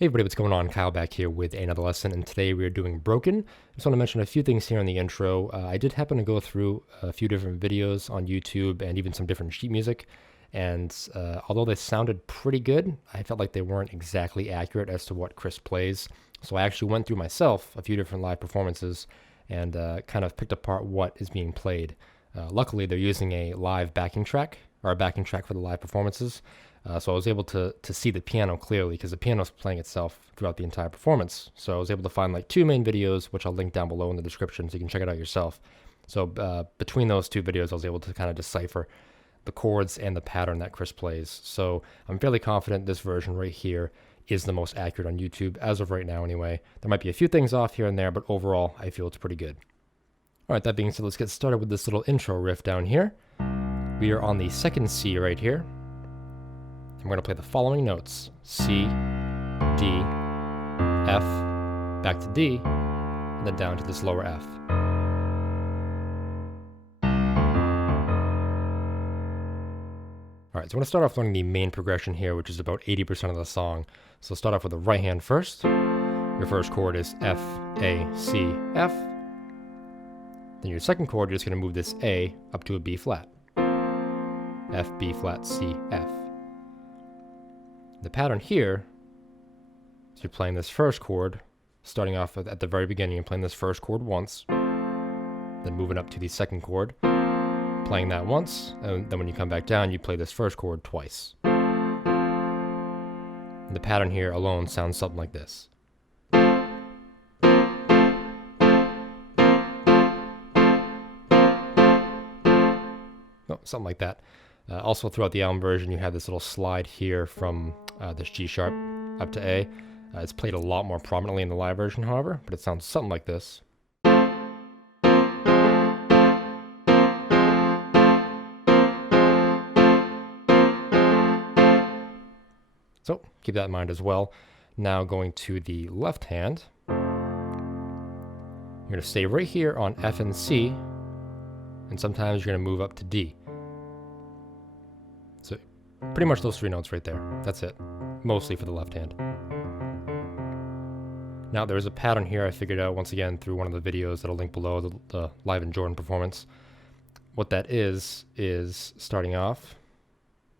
Hey everybody, what's going on? Kyle back here with another lesson, and today we are doing BrokEn. I just want to mention a few things here in the intro. I did happen to go through a few different videos on YouTube and even some different sheet music, and although they sounded pretty good, I felt like they weren't exactly accurate as to what Chris plays. So I actually went through myself a few different live performances and kind of picked apart what is being played. Luckily, they're using a live backing track, or a backing track for the live performances. So I was able to see the piano clearly because the piano is playing itself throughout the entire performance. So I was able to find like two main videos, which I'll link down below in the description so you can check it out yourself. So between those two videos, I was able to kind of decipher the chords and the pattern that Chris plays. So I'm fairly confident this version right here is the most accurate on YouTube as of right now anyway. There might be a few things off here and there, but overall I feel it's pretty good. All right, that being said, let's get started with this little intro riff down here. We are on the second C right here. I'm going to play the following notes: C, D, F, back to D, and then down to this lower F. Alright, so I'm going to start off learning the main progression here, which is about 80% of the song. So start off with the right hand first. Your first chord is F, A, C, F. Then your second chord, you're just going to move this A up to a B flat. F, B flat, C, F. The pattern here is you're playing this first chord, starting off at the very beginning, you're playing this first chord once, then moving up to the second chord, playing that once, and then when you come back down, you play this first chord twice. And the pattern here alone sounds something like this. Oh, something like that. Also, throughout the album version, you have this little slide here from this G sharp up to A. It's played a lot more prominently in the live version, however, but it sounds something like this. So, keep that in mind as well. Now going to the left hand, you're going to stay right here on F and C, and sometimes you're going to move up to D. So pretty much those three notes right there. That's it. Mostly for the left hand. Now there's a pattern here I figured out once again through one of the videos that I'll link below, the Live in Jordan performance. What that is starting off.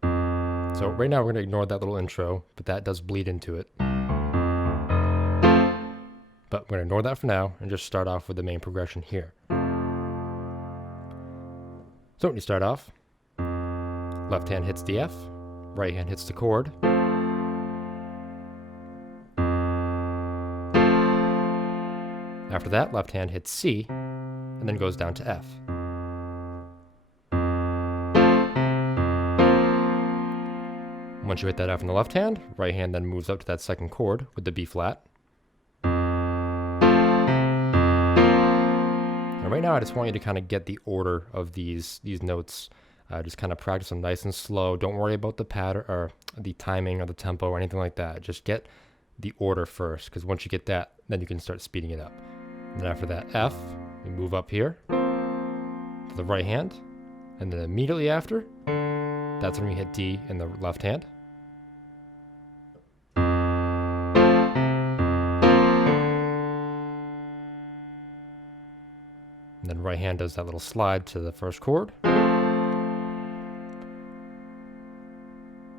So right now we're going to ignore that little intro, but that does bleed into it. But we're going to ignore that for now and just start off with the main progression here. So when you start off, left hand hits the F, right hand hits the chord. After that, left hand hits C, and then goes down to F. Once you hit that F on the left hand, right hand then moves up to that second chord with the B flat. And right now I just want you to kind of get the order of these notes. Just kind of practice them nice and slow. Don't worry about the pattern or the timing or the tempo or anything like that. Just get the order first, because once you get that, then you can start speeding it up. And then after that F, we move up here to the right hand, and then immediately after, that's when we hit D in the left hand. And then right hand does that little slide to the first chord.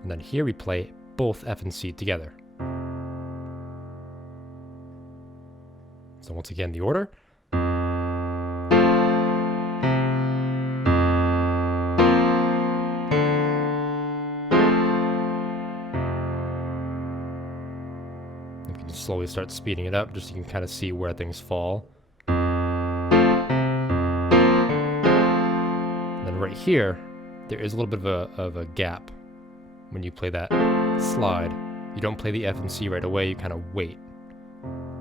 And then here we play both F and C together. So once again, the order. You can just slowly start speeding it up, just so you can kind of see where things fall. And then right here, there is a little bit of a gap. When you play that slide, you don't play the F and C right away, you kind of wait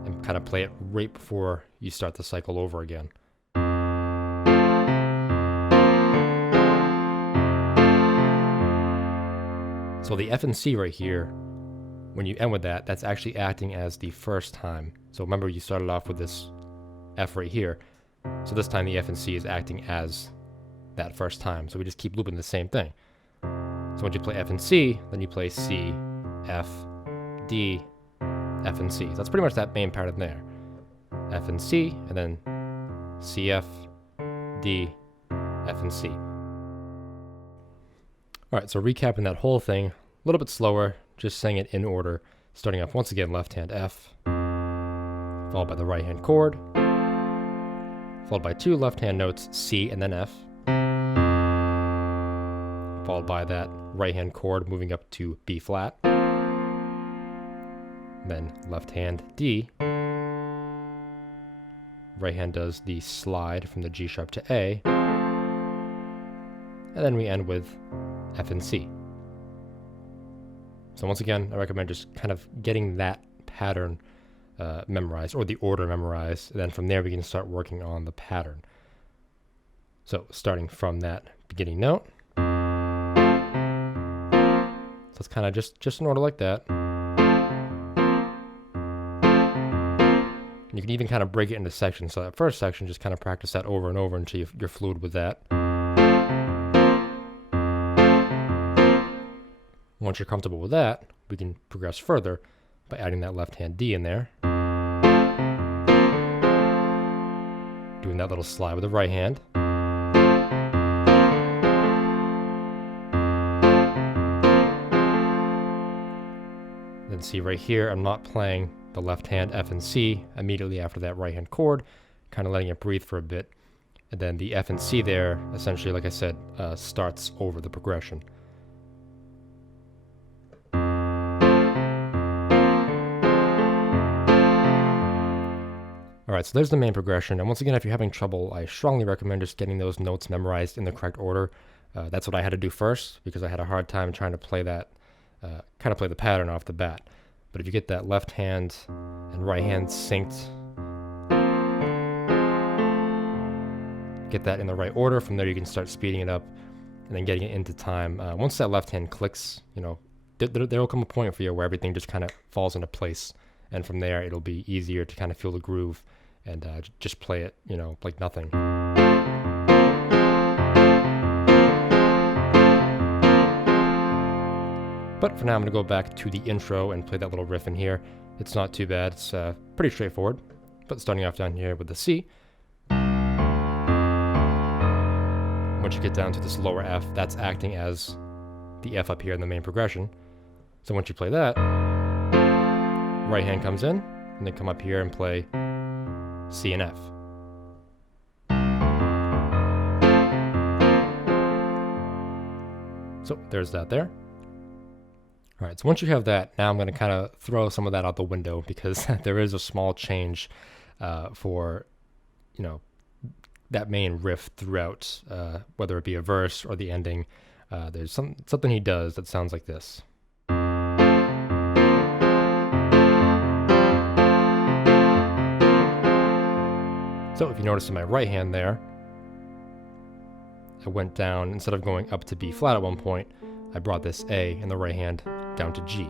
and kind of play it right before you start the cycle over again. So the F and C right here, when you end with that, that's actually acting as the first time. So remember, you started off with this F right here. So this time the F and C is acting as that first time. So we just keep looping the same thing. So once you play F and C, then you play C, F, D, F and C. So that's pretty much that main pattern there. F and C, and then C, F, D, F and C. Alright, so recapping that whole thing, a little bit slower, just saying it in order, starting off once again left hand F, followed by the right hand chord, followed by 2 left hand notes C and then F, followed by that right hand chord moving up to B flat, then left hand D, right hand does the slide from the G sharp to A, and then we end with F and C. So once again, I recommend just kind of getting that pattern memorized, or the order memorized, and then from there we can start working on the pattern. So starting from that beginning note, so it's kind of just in order like that. You can even kind of break it into sections. So that first section, just kind of practice that over and over until you're fluid with that. Once you're comfortable with that, we can progress further by adding that left hand D in there. Doing that little slide with the right hand. Then see right here, I'm not playing the left hand F and C immediately after that right hand chord, kind of letting it breathe for a bit. And then the F and C there, essentially, like I said, starts over the progression. Alright, so there's the main progression, and once again, if you're having trouble, I strongly recommend just getting those notes memorized in the correct order. That's what I had to do first, because I had a hard time trying to play that, kind of play the pattern off the bat. But if you get that left hand and right hand synced, get that in the right order, from there you can start speeding it up, and then getting it into time. Once that left hand clicks, you know, there will come a point for you where everything just kind of falls into place, and from there it'll be easier to kind of feel the groove and just play it, you know, like nothing. But for now, I'm going to go back to the intro and play that little riff in here. It's not too bad. It's pretty straightforward. But starting off down here with the C. Once you get down to this lower F, that's acting as the F up here in the main progression. So once you play that, right hand comes in, and then come up here and play C and F. So there's that there. Alright, so once you have that, now I'm going to kind of throw some of that out the window, because there is a small change for, you know, that main riff throughout, whether it be a verse or the ending. There's something he does that sounds like this. So if you notice in my right hand there, I went down, instead of going up to B flat at one point, I brought this A in the right hand down to G.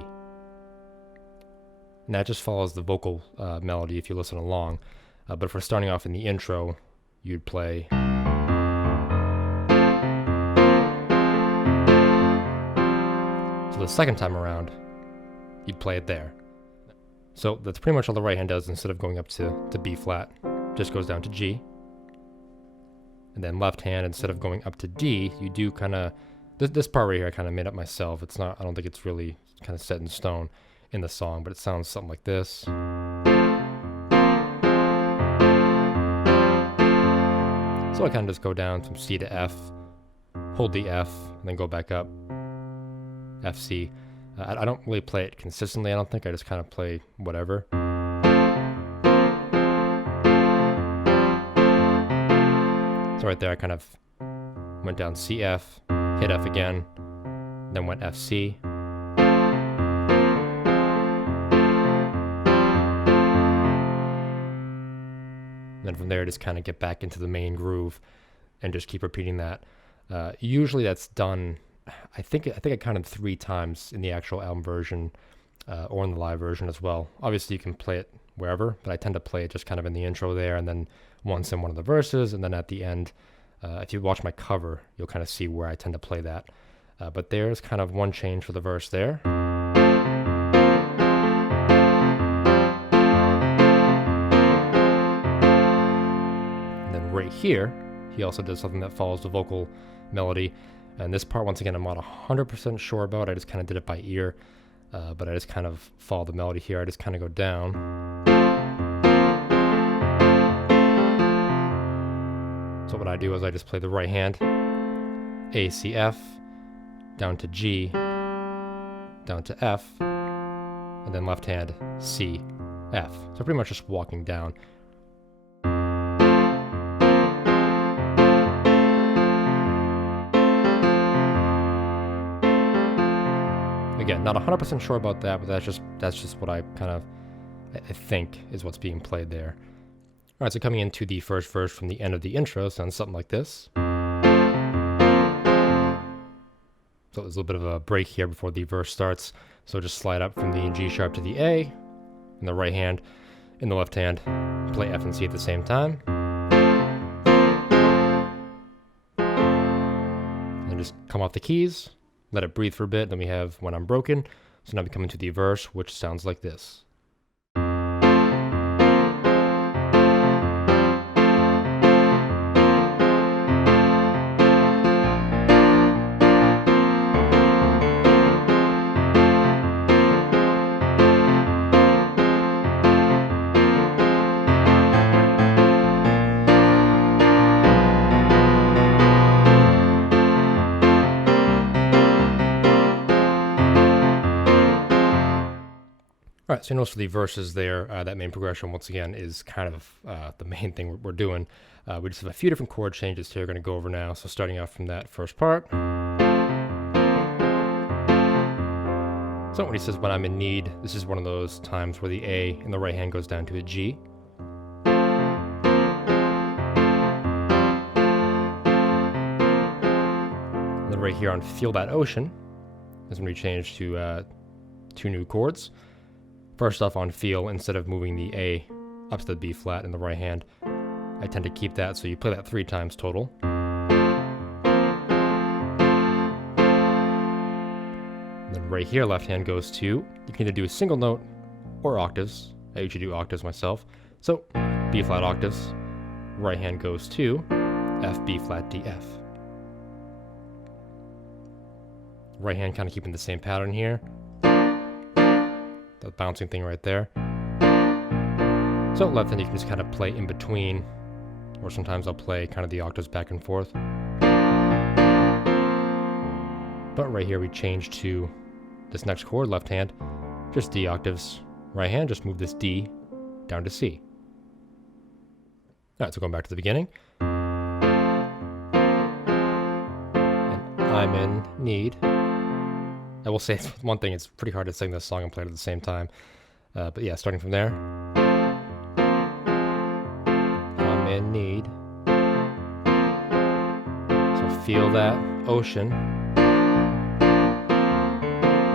And that just follows the vocal melody if you listen along. But if we're starting off in the intro, you'd play. So the second time around, you'd play it there. So that's pretty much all the right hand does. Instead of going up to B flat, just goes down to G. And then left hand, instead of going up to D, you do kind of, this part right here I kind of made up myself. It's not, I don't think it's really kind of set in stone in the song, but it sounds something like this. So I kind of just go down from C to F, hold the F, and then go back up, F, C. I don't really play it consistently, I don't think. I just kind of play whatever. So right there I kind of went down C, F, hit F again, then went F, C. Then from there, just kind of get back into the main groove and just keep repeating that. Usually that's done, I think I counted 3 times in the actual album version or in the live version as well. Obviously you can play it wherever, but I tend to play it just kind of in the intro there, and then once in one of the verses, and then at the end. If you watch my cover, you'll kind of see where I tend to play that. But there's kind of one change for the verse there. right here, he also does something that follows the vocal melody. And this part, once again, I'm not 100% sure about. I just kind of did it by ear, but I just kind of follow the melody here. I just kind of go down. So what I do is I just play the right hand, A, C, F, down to G, down to F, and then left hand, C, F. So pretty much just walking down. Again, not 100% sure about that, but that's just what I think is what's being played there. All right, so coming into the first verse from the end of the intro sounds something like this. So there's a little bit of a break here before the verse starts. So just slide up from the G sharp to the A in the right hand. In the left hand, play F and C at the same time. And just come off the keys, let it breathe for a bit. Then we have When I'm Broken. So now we come into the verse, which sounds like this. All right, so you notice for the verses there, that main progression, once again, is kind of the main thing we're doing. We just have a few different chord changes here we're going to go over now. So starting off from that first part. So when he says, when I'm in need, this is one of those times where the A in the right hand goes down to a G. And then right here on Feel That Ocean is when we change to 2 new chords. First off, on Feel, instead of moving the A up to the B flat in the right hand, I tend to keep that, so you play that 3 times total. And then right here, left hand goes to, you can either do a single note or octaves. I usually do octaves myself. So, B flat octaves, right hand goes to F, B flat, D, F. Right hand kind of keeping the same pattern here. That bouncing thing right there. So left hand you can just kind of play in between, or sometimes I'll play kind of the octaves back and forth. But right here we change to this next chord, left hand, just D octaves. Right hand, just move this D down to C. Alright, so going back to the beginning. And I'm in need. I will say it's one thing, it's pretty hard to sing this song and play it at the same time. But yeah, starting from there. I'm in need. So feel that ocean.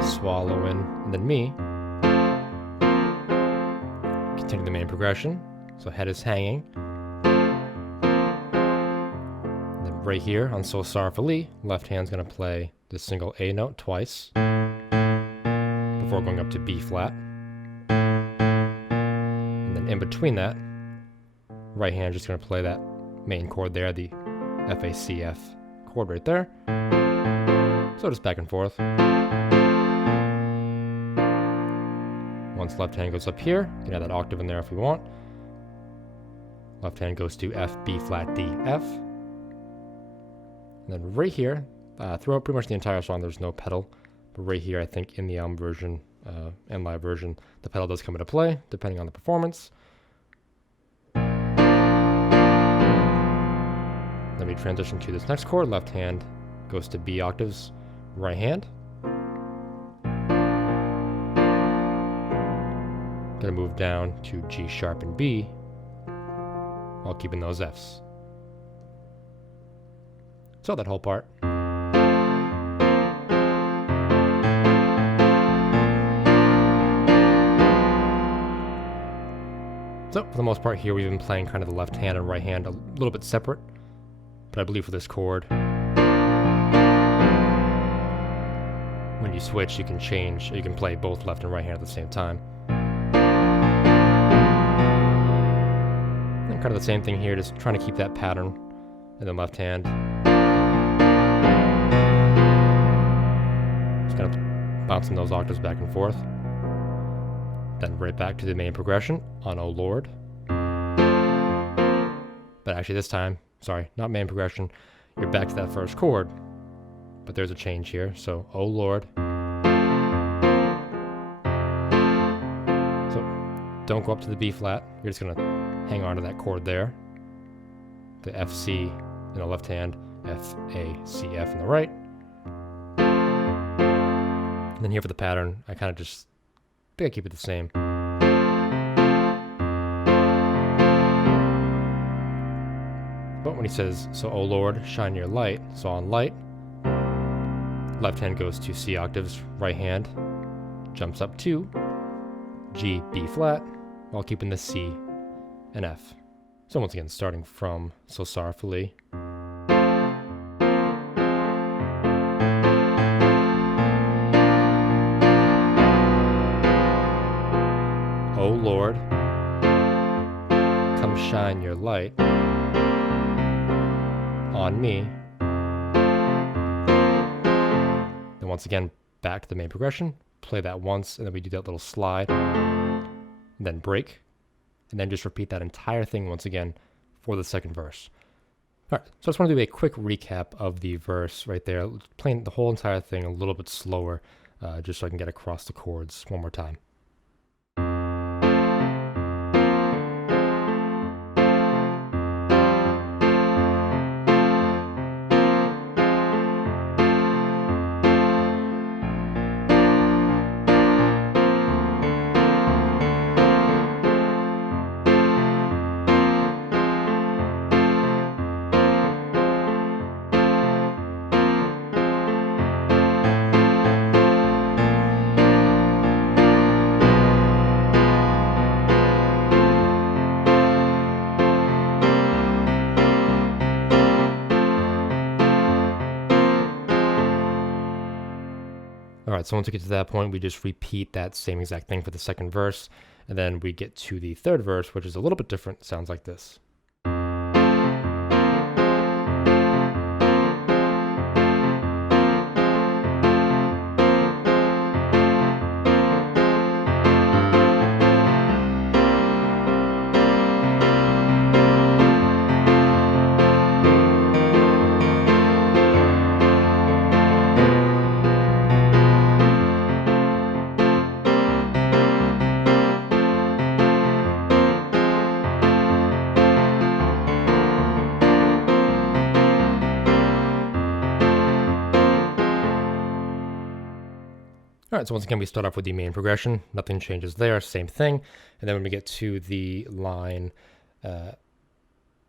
Swallowing, and then me. Continue the main progression. So head is hanging. And then right here on So Sorrowfully, left hand's gonna play the single A note twice before going up to B flat. And then in between that, right hand just going to play that main chord there, the F, A, C, F chord right there. So just back and forth. Once left hand goes up here, you can add that octave in there if we want. Left hand goes to F, B flat, D, F. And then right here, throughout pretty much the entire song, there's no pedal. But right here, I think in the album version and live version, the pedal does come into play, depending on the performance. Then we transition to this next chord. Left hand goes to B octaves, right hand. Gonna move down to G sharp and B while keeping those Fs. So that whole part. So for the most part here, we've been playing kind of the left hand and right hand a little bit separate, but I believe for this chord, when you switch, you can change, you can play both left and right hand at the same time. And Kind of the same thing here, just trying to keep that pattern. And then left hand. Just kind of bouncing those octaves back and forth. Then right back to the main progression on Oh Lord. But actually this time, sorry, not main progression, you're back to that first chord. But there's a change here, so Oh Lord. So don't go up to the B flat, you're just gonna hang on to that chord there. The F, C in the left hand, F, A, C, F in the right. And then here for the pattern, I kind of just think I keep it the same. But when he says, so oh Lord, shine your light, so on light, left hand goes to C octaves, right hand jumps up to G, B flat, while keeping the C and F. So once again, starting from So Sorrowfully. Oh Lord, come shine your light on me. Then once again, back to the main progression, play that once, and then we do that little slide, and then break, and then just repeat that entire thing once again for the second verse. All right, so I just want to do a quick recap of the verse right there, playing the whole entire thing a little bit slower, just so I can get across the chords one more time. Alright, so once we get to that point, we just repeat that same exact thing for the second verse, and then we get to the third verse, which is a little bit different. Sounds like this. Alright, so once again we start off with the main progression, nothing changes there, same thing, and then when we get to the line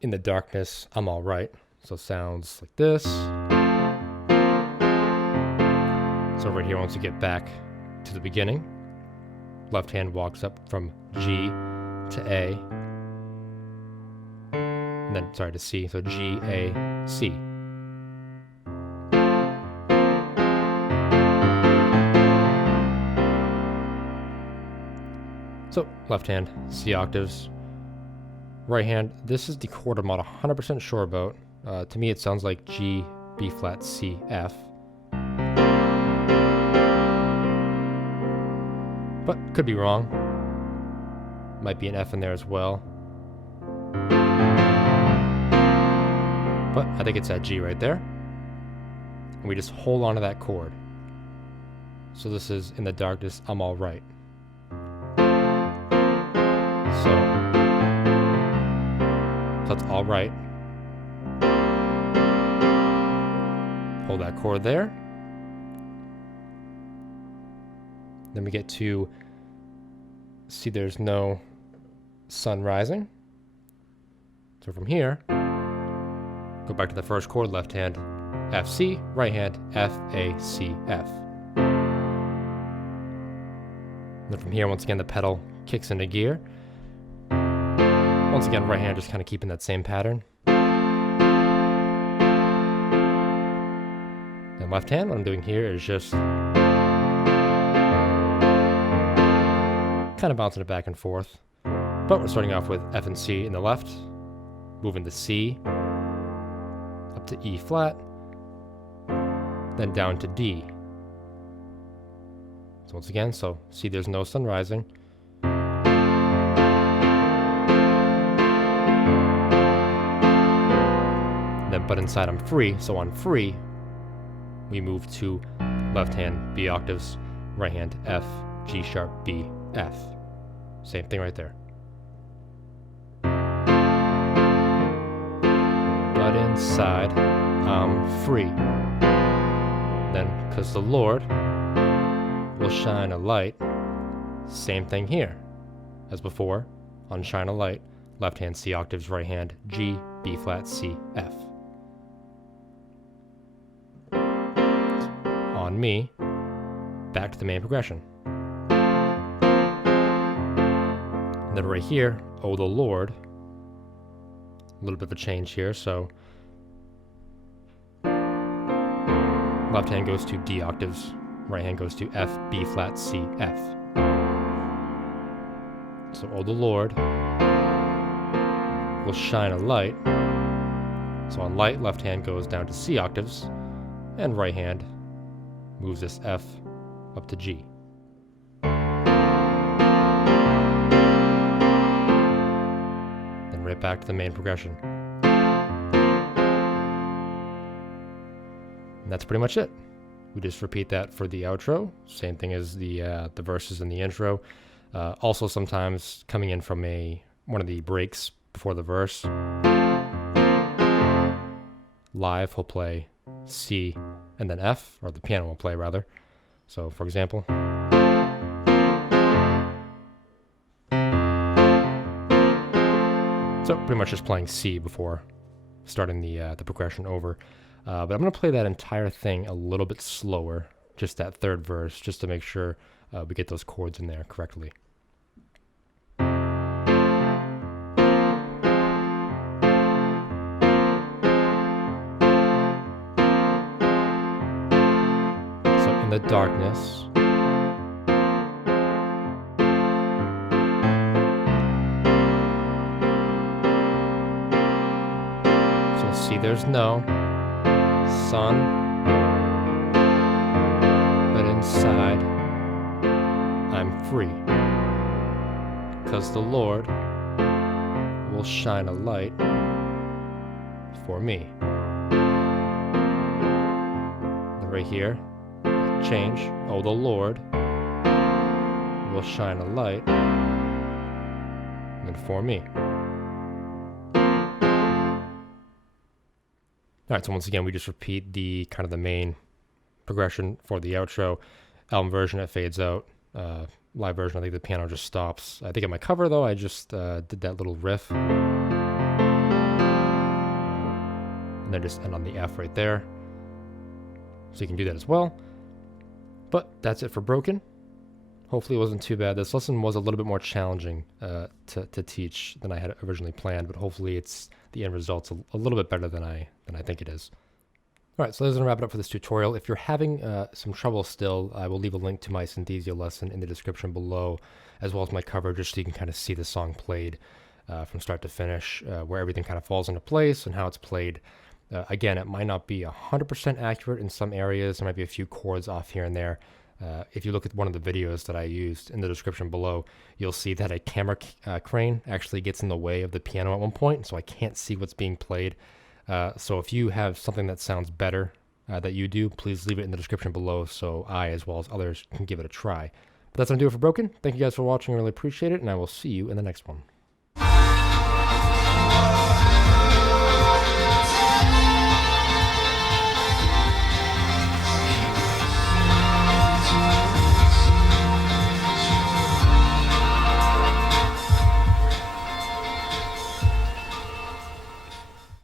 in the darkness, I'm alright, so it sounds like this. So right here, once you get back to the beginning, left hand walks up from G to A, and then, sorry, to C, so G, A, C. So, left hand, C octaves. Right hand, this is the chord I'm not 100% sure about. To me it sounds like G, B flat, C, F. But, could be wrong. Might be an F in there as well. But, I think it's that G right there. And we just hold on to that chord. So this is in the darkness, I'm alright. So that's all right. Hold that chord there. Then we get to see there's no sun rising. So from here, go back to the first chord, left hand, F, C, right hand, F, A, C, F. Then from here, once again, the pedal kicks into gear. Once again, right hand just kind of keeping that same pattern. And left hand, what I'm doing here is just kind of bouncing it back and forth. But we're starting off with F and C in the left, moving to C, up to E flat, then down to D. So once again, so see there's no sun rising. Then, but inside I'm free, so on free, we move to left hand B octaves, right hand F, G sharp, B, F. Same thing right there. But inside, I'm free. Then, because the Lord will shine a light, same thing here. As before, on shine a light, left hand C octaves, right hand G, B flat, C, F. On me, back to the main progression. And then right here, oh the Lord, a little bit of a change here, so left hand goes to D octaves, right hand goes to F, B flat, C, F. So oh the Lord will shine a light. So on light, left hand goes down to C octaves, and right hand moves this F up to G. Then right back to the main progression. And that's pretty much it. We just repeat that for the outro. Same thing as the verses in the intro. Also sometimes coming in from one of the breaks before the verse. Live, he'll play C and then F, or the piano will play rather. So for example, so pretty much just playing C before starting the progression over. But I'm going to play that entire thing a little bit slower, just that third verse, just to make sure we get those chords in there correctly. The darkness, so see there's no sun, but inside I'm free, because the Lord will shine a light for me. And right here, change, oh the Lord will shine a light, and then for me. Alright, so once again we just repeat the kind of the main progression for the outro. Album version, it fades out. Live version, I think the piano just stops. I think in my cover though, I just did that little riff, and then just end on the F right there. So you can do that as well. But that's it for BrokEn. Hopefully it wasn't too bad. This lesson was a little bit more challenging to teach than I had originally planned, but hopefully the end result's a little bit better than I think it is. All right, so that's going to wrap it up for this tutorial. If you're having some trouble still, I will leave a link to my Synthesia lesson in the description below, as well as my cover, just so you can kind of see the song played from start to finish, where everything kind of falls into place and how it's played. Again, it might not be 100% accurate in some areas. There might be a few chords off here and there. If you look at one of the videos that I used in the description below, you'll see that a camera crane actually gets in the way of the piano at one point, so I can't see what's being played. So if you have something that sounds better that you do, please leave it in the description below so I, as well as others, can give it a try. But that's going to do it for BrokEn. Thank you guys for watching. I really appreciate it, and I will see you in the next one.